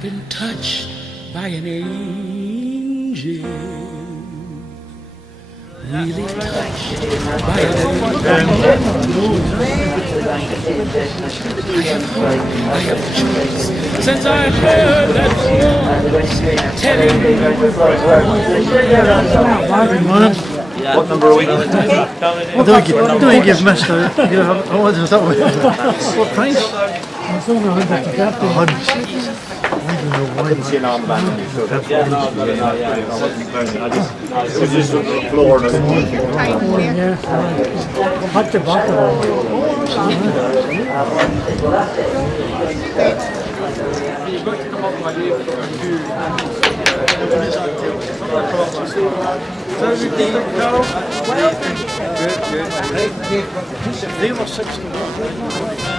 I've been touched by an angel. Really touched by an angel. I have choice since I heard that voice telling me. What number are we on? Don't you give Mister. What is that? What price? It's only 150. I couldn't see an armband. It was just on the floor. Yeah. Hot to bottle. They were 60.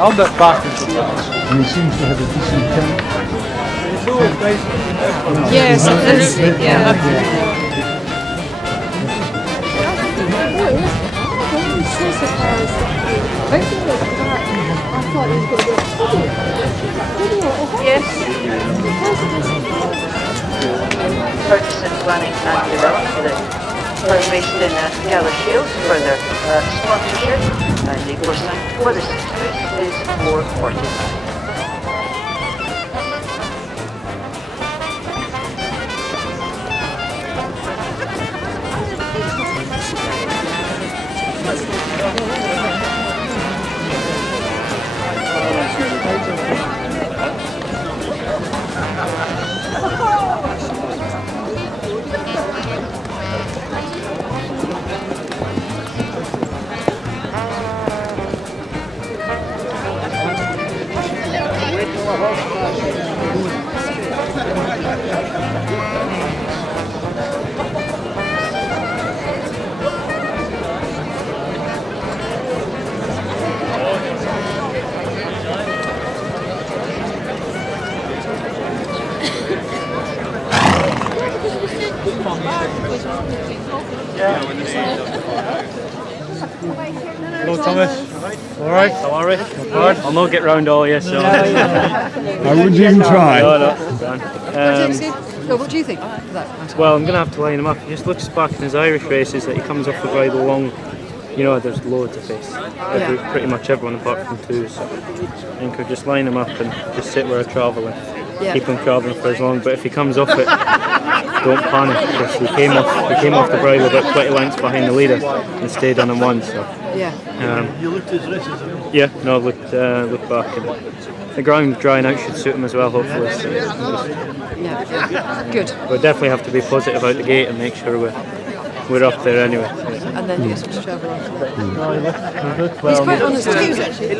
I'll bet back. And he seems to have a decent tent. Yes, it is. Yeah. Yes. Ferguson Planning and Development are based in Gala Shields for their sponsorship, and the course time for the 6th race is 4:49. Hello, Thomas. All right. How are we? I'll not get round all you, so. I wouldn't even try. No. What do you think of that? Well, I'm going to have to line him up. He just looks back in his Irish races that he comes off the bridle long. You know, there's loads of pace. Pretty much everyone apart from two. So I think I'll just line him up and just sit where I travel and keep him travelling for as long. But if he comes off it, don't panic, because he came off the bridle about 20 lengths behind the leader and stayed on him one. So You looked at his races, looked back, and the ground drying out should suit him as well, hopefully. So, Good. we'll definitely have to be positive out the gate and make sure we're up there anyway. And then use some travel after that. Well, He's quite honest too, actually.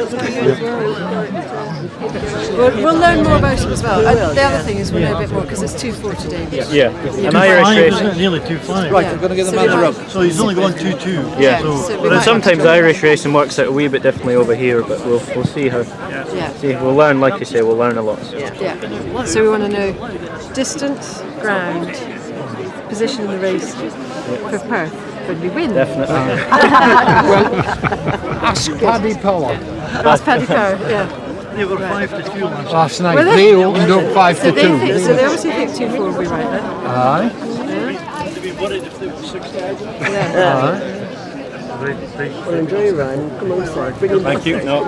We'll learn more about him as well. And the other thing is we'll know a bit more because it's 2-4 today. yeah, an Irish race. isn't it? Nearly 2-5. Right, I'm going to get the man the rub. So he's only gone 2-2. Yeah, So we might and have sometimes to- Irish racing works out a wee bit differently over here, but we'll see how. Yeah. See, we'll learn, like you say, we'll learn a lot. So. Yeah. So we want to know distance, ground, position in the race for Perth when we win. Definitely. Ask Paddy Power. That's Paddy Power, yeah. They were 5-2 Last night Were they? they opened up 5 So to they 2. obviously think 2-4 will be right then. Aye. They'd be worried if they were 6,000. Yeah. Well, enjoy your run. Come on, sir. Bring him Thank you. No.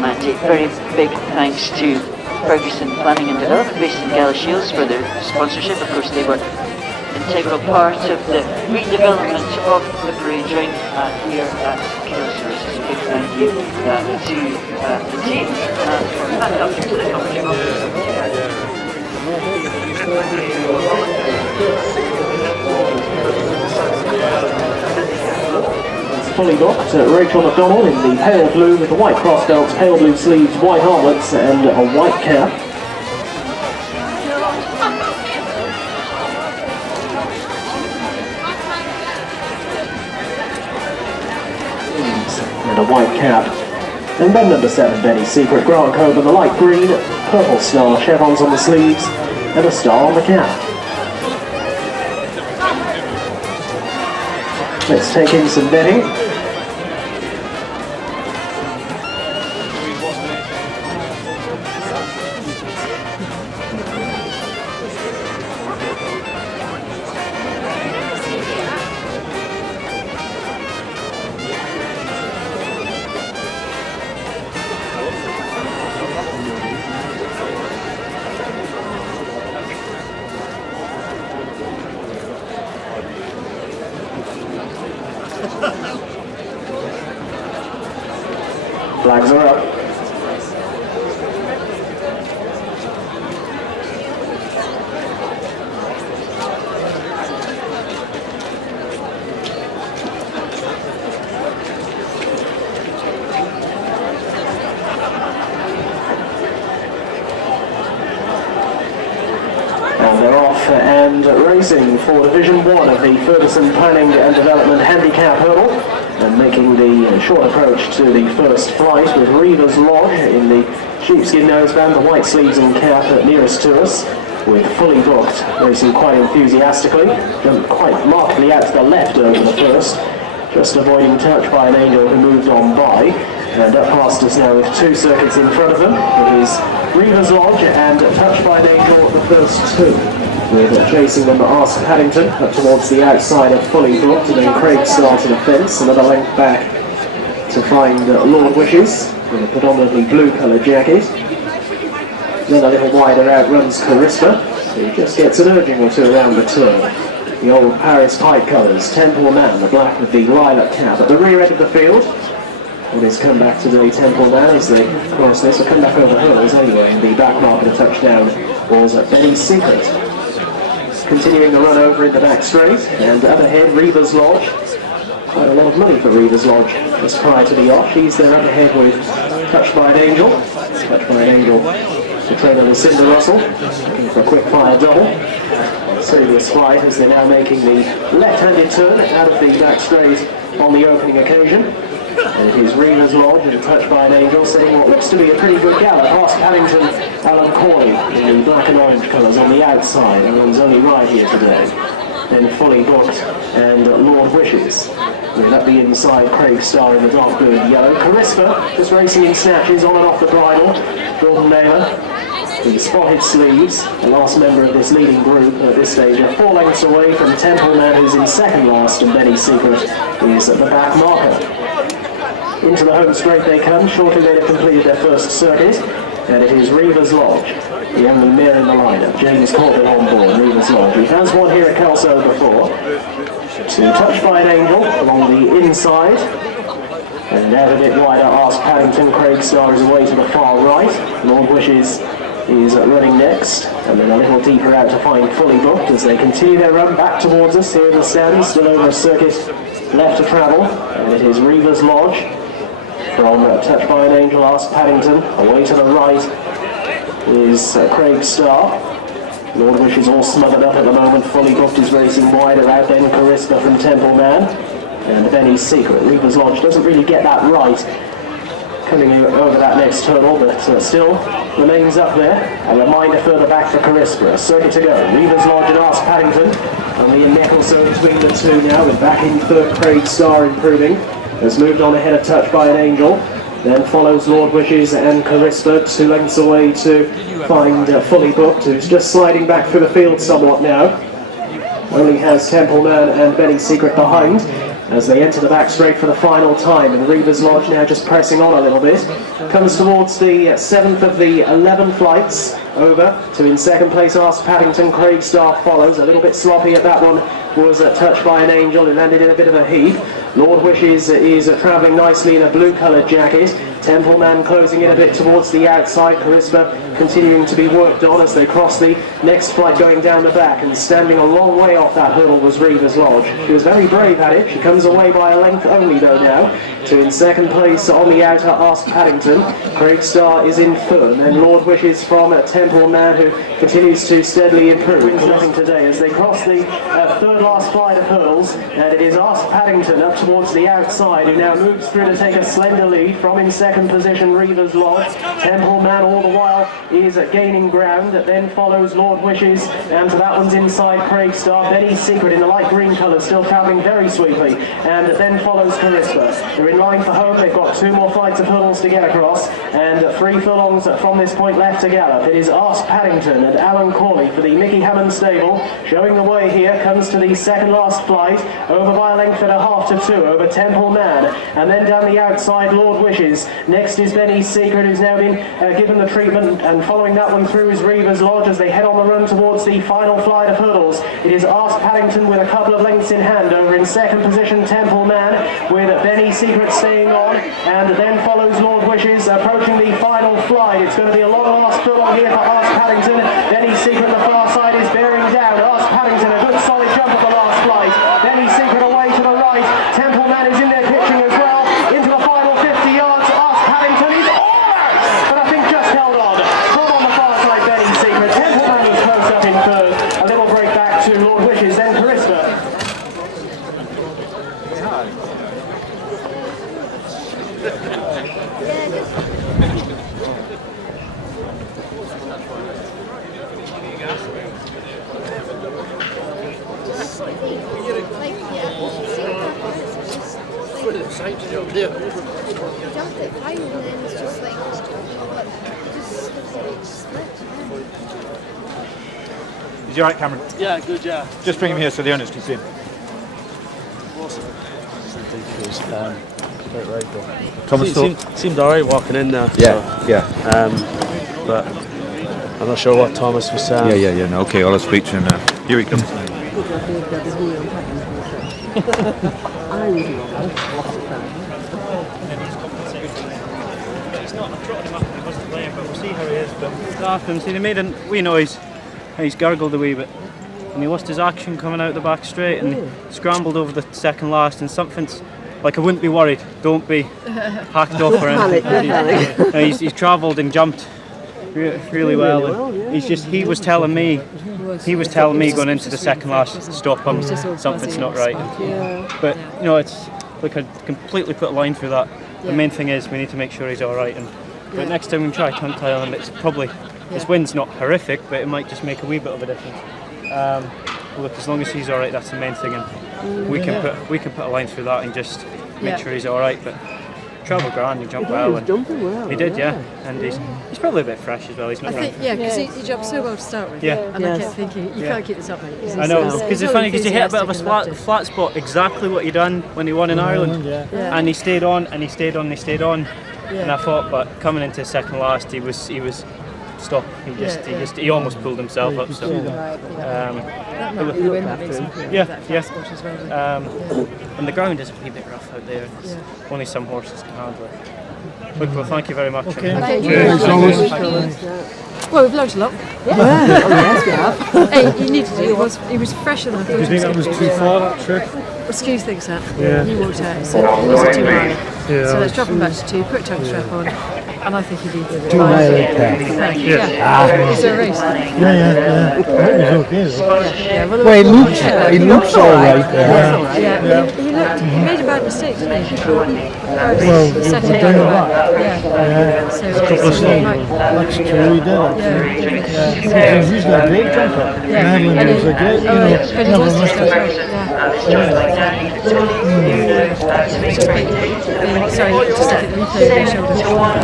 And a very big thanks to Ferguson Planning and Development based in Gala Shields for their sponsorship. Of course, they were integral part of the redevelopment of the parade ring here at Kilsyth. A big thank you to the team and up to the company. Fully booked, Rachel McDonald in the pale blue with the white cross belts, pale blue sleeves, white armlets and a white cap. And a white cap. And then number 7, Benny Secret, Grant Coburn, the light green, purple star, chevrons on the sleeves, and a star on the cap. Let's take in some betting. Flags are up. And they're off and racing for Division 1 of the Ferguson Planning and Development Handicap Hurdle, and making the short approach to the first flight with Reaver's Lodge in the sheepskin noseband, the white sleeves and cap nearest to us, with Fully Booked racing quite enthusiastically, jumped quite markedly out to the left over the first, just avoiding touch by an Angel who moved on by, and up past us now with 2 circuits in front of them. It is Reaver's Lodge and Touch by an Angel the first 2. With chasing them Ask Paddington up towards the outside of Fully Booked, and then Craig Star to the fence, another length back to find Lord Wishes with a predominantly blue coloured jacket. Then a little wider out runs Carispa, who just gets an urging or 2 around the turn. The old Paris pipe colours, Temple Man, the black with the lilac cap at the rear end of the field. On his comeback today, Temple Man, as they cross this, will come back over hurdles anyway, and the back mark of the touchdown was Benny Secret. Continuing the run over in the back straight, and up ahead, Reaver's Lodge. Quite a lot of money for Reaver's Lodge just prior to the off. She's there up ahead with Touched by an Angel. Touched by an Angel to trainer Lucinda Russell, looking for a quick fire double. Serious flight as they're now making the left-handed turn out of the back straight on the opening occasion. And it is Reaver's Lodge and Touched by an Angel setting what looks to be a pretty good gallop past Paddington, Alan Coy in the black and orange colours on the outside. Alan's only ride here today. Then Fully Booked and Lord Wishes. With up the inside, Craig Star in the dark blue and yellow. Carispa just racing in snatches on and off the bridle. Jordan Naylor in the spotted sleeves, the last member of this leading group at this stage, are 4 lengths away from Temple Man, who's in second last, and Benny Secret is at the back marker. Into the home straight they come, shortly they'd have completed their first circuit, and it is Reaver's Lodge, the only mare in the lineup. James Corbett on board, Reaver's Lodge. He has one here at Kelso before. To Touched by an Angel along the inside, and now a bit wider, Ask Paddington. Craig Star is away to the far right. Lord Wishes is running next, and then a little deeper out to find Fully Booked as they continue their run back towards us here in the stands, still over a circuit left to travel, and it is Reaver's Lodge. From Touched by an Angel, Ask Paddington. Away to the right is Craig Star. Lord Wishes all smothered up at the moment. Fully Booked is racing wider out, then Carispa from Temple Man. And Benny's Secret. Reaver's Lodge doesn't really get that right coming over that next hurdle, but still remains up there. A reminder further back for Carispa. A circuit to go. Reaver's Lodge and Ask Paddington. Only a neck or so between the two now, with back in third Craig Star improving. Has moved on ahead of Touched by an Angel. Then follows Lord Wishes and Carispa, 2 lengths away to find Fully Booked, who's just sliding back through the field somewhat now. Only has Temple Man and Benny Secret behind as they enter the back straight for the final time, and Reaver's Lodge now just pressing on a little bit. Comes towards the 7th of the 11 flights over to in second place Ask Paddington. Craig Star follows, a little bit sloppy at that one was Touched by an Angel, who landed in a bit of a heap. Lord Wishes is travelling nicely in a blue-coloured jacket. Temple Man closing in a bit towards the outside. Charisma continuing to be worked on as they cross the next flight going down the back, and standing a long way off that hurdle was Reva's Lodge. She was very brave at it. She comes away by a length only though now. To in second place on the outer Ask Paddington. Craig Starr is in third, and then Lord Wishes from Temple Man, who continues to steadily improve. Nothing today as they cross the third last flight of hurdles, and it is Ask Paddington up towards the outside, who now moves through to take a slender lead from in second position Reva's Lodge. Temple Man all the while is gaining ground, then follows Lord Wishes, and to that one's inside Craig Starr. Benny's Secret in the light green colour still travelling very sweetly, and then follows Charisma. They're in line for home. They've got 2 more flights of hurdles to get across, and 3 furlongs from this point left to gallop. It is Ask Paddington and Alan Corley for the Mickey Hammond stable. Showing the way here, comes to the second last flight, over by a length and a half to 2 over Temple Man, and then down the outside Lord Wishes. Next is Benny's Secret, who's now been given the treatment, and following that one through is Reva's Lodge as they head on the run towards the final flight of hurdles. It is Ask Paddington with a couple of lengths in hand. Over in second position Temple Man, with Benny's Secret staying on, and then follows Lord Wishes approaching the final flight. It's going to be a long last furlong here for Ask Paddington. Benny's Secret on the far side is bearing down. Ask Paddington, a good solid jump at the last flight. Benny's Secret away to the right. Temple Man is in there pitching as well. Into the final 50 yards. Ask Paddington is all out, but I think just held on. From on the far side, Benny's Secret. Temple Man was close up in third. A little break back to Lord Wishes, then Charisma. Is you alright, Cameron? Yeah, good, yeah. Just bring him here so the owners can see him. Thomas Seemed alright walking in there. But I'm not sure what Thomas was saying. Yeah. No, okay, I'll speak to him now. Here he comes. It's not, I've dropped him up, he wasn't playing, but we'll see how he is. But staff him, see, they made a wee noise, and he's gargled a wee bit. And he lost his action coming out the back straight, and he scrambled over the second last, and something's, like, I wouldn't be worried, don't be hacked off or anything. He's travelled and jumped really well, and he was telling me going into the second last, stop him, something's not right. But you know, it's we could completely put a line through that. The main thing is we need to make sure he's all right, but next time we try tongue tie him, it's probably his wind's not horrific, but it might just make a wee bit of a difference. Look, as long as he's all right, that's the main thing, and we can put a line through that and just make sure he's all right. But travel grand, he jumped well, and he did, and he's probably a bit fresh as well. He's not. I think, because he jumped so well to start with. And I kept thinking, you can't keep this up, mate. I know, because it's funny because he hit a bit of a flat spot, exactly what he done when he won in Ireland, and he stayed on, and he stayed on, and he stayed on, and I thought, but coming into second last, he was stop. He almost pulled himself up. So, and the ground is a wee bit rough out there. Only some horses can handle it. Look, well, thank you very much. Well, we've learned a lot. Yes, we have. Hey, you need to do it. He was fresher than I thought. Do you think that was too far, that trick? Excuse things, that. You walked out, so it wasn't too high. So let's drop him back to 2, put a tongue strap on, and I think he needs 2 mile Is there a race? Yeah. It was okay. Well, he looks all right there. He made a bad mistake, didn't he? Well, set he it did down. that. So A couple of things. That's true, he did it. He's got a great jumper. Madeline was a great, never missed it. Sorry, just look at the replay of the shoulder.